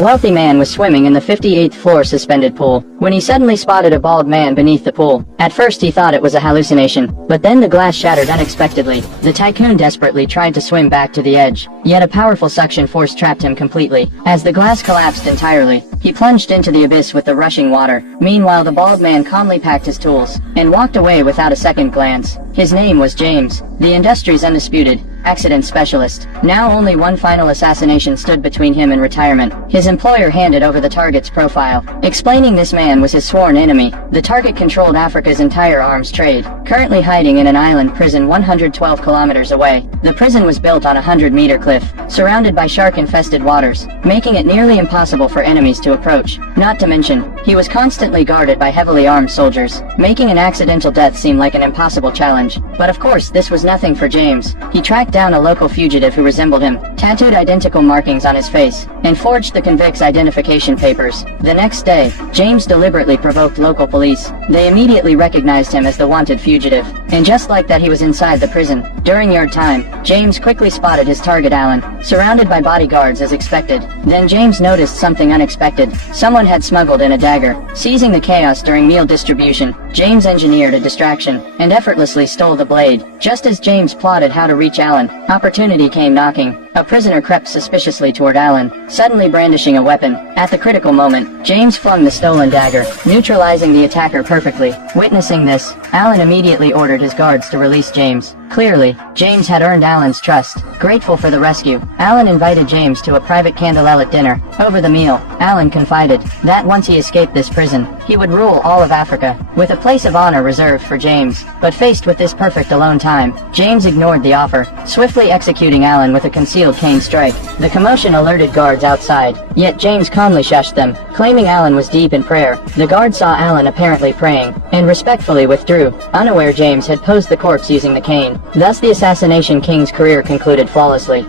A wealthy man was swimming in the 58th floor suspended pool when he suddenly spotted a bald man beneath the pool. At first he thought it was a hallucination, but then the glass shattered unexpectedly. The tycoon desperately tried to swim back to the edge, yet a powerful suction force trapped him completely. As the glass collapsed entirely, he plunged into the abyss with the rushing water. Meanwhile, the bald man calmly packed his tools and walked away without a second glance. His name was James, the industry's undisputed accident specialist. Now only one final assassination stood between him and retirement. His employer handed over the target's profile, explaining this man was his sworn enemy. The target controlled Africa's entire arms trade, currently hiding in an island prison 112 kilometers away. The prison was built on a 100-meter cliff, surrounded by shark-infested waters, making it nearly impossible for enemies to approach. Not to mention, he was constantly guarded by heavily armed soldiers, making an accidental death seem like an impossible challenge. But of course, this was nothing for James. He tracked down a local fugitive who resembled him, tattooed identical markings on his face, and forged the convict's identification papers. The next day, James deliberately provoked local police. They immediately recognized him as the wanted fugitive, and just like that he was inside the prison. During yard time, James quickly spotted his target Alan, surrounded by bodyguards as expected. Then James noticed something unexpected. Someone had smuggled in a dagger. Seizing the chaos during meal distribution, James engineered a distraction, and effortlessly stole the blade. Just as James plotted how to reach Alan, opportunity came knocking. A prisoner crept suspiciously toward Alan, suddenly brandishing a weapon. At the critical moment, James flung the stolen dagger, neutralizing the attacker perfectly. Witnessing this, Alan immediately ordered his guards to release James. Clearly, James had earned Alan's trust. Grateful for the rescue, Alan invited James to a private candlelit dinner. Over the meal, Alan confided that once he escaped this prison, he would rule all of Africa, with a place of honor reserved for James. But faced with this perfect alone time, James ignored the offer, swiftly executing Alan with a concealed cane strike. The commotion alerted guards outside, yet James calmly shushed them, claiming Alan was deep in prayer. The guards saw Alan apparently praying, and respectfully withdrew, unaware James had posed the corpse using the cane. Thus the assassination king's career concluded flawlessly.